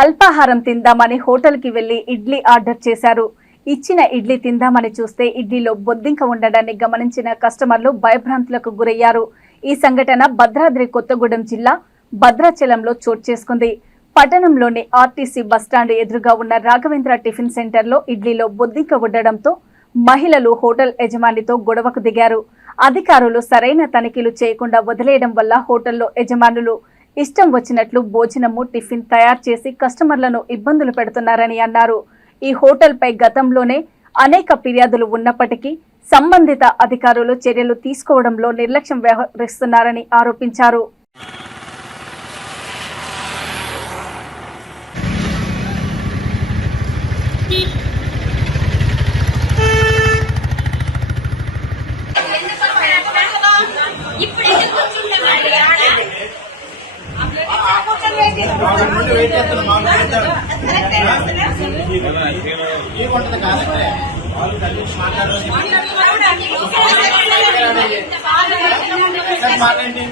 అల్పాహారం తిందామని హోటల్కి వెళ్లి ఇడ్లీ ఆర్డర్ చేశారు. ఇచ్చిన ఇడ్లీ తిందామని చూస్తే ఇడ్లీలో బొద్దింక ఉండడాన్ని గమనించిన కస్టమర్లు భయభ్రాంతులకు గురయ్యారు. ఈ సంఘటన భద్రాద్రి కొత్తగూడెం జిల్లా భద్రాచలంలో చోటు చేసుకుంది. పట్టణంలోని ఆర్టీసీ బస్టాండ్ ఎదురుగా ఉన్న రాఘవేంద్ర టిఫిన్ సెంటర్లో ఇడ్లీలో బొద్దింక ఉండడంతో మహిళలు హోటల్ యజమానితో గొడవకు దిగారు. అధికారులు సరైన తనిఖీలు చేయకుండా వదిలేయడం వల్ల హోటల్లో యజమానులు ఇష్టం వచ్చినట్లు భోజనము టిఫిన్ తయారు చేసి కస్టమర్లను ఇబ్బందులు పెడుతున్నారని అన్నారు. ఈ హోటల్పై గతంలోనే అనేక ఫిర్యాదులు ఉన్నప్పటికీ సంబంధిత అధికారులు చర్యలు తీసుకోవడంలో నిర్లక్ష్యం వ్యవహరిస్తున్నారని ఆరోపించారు. మాట్లాడండి.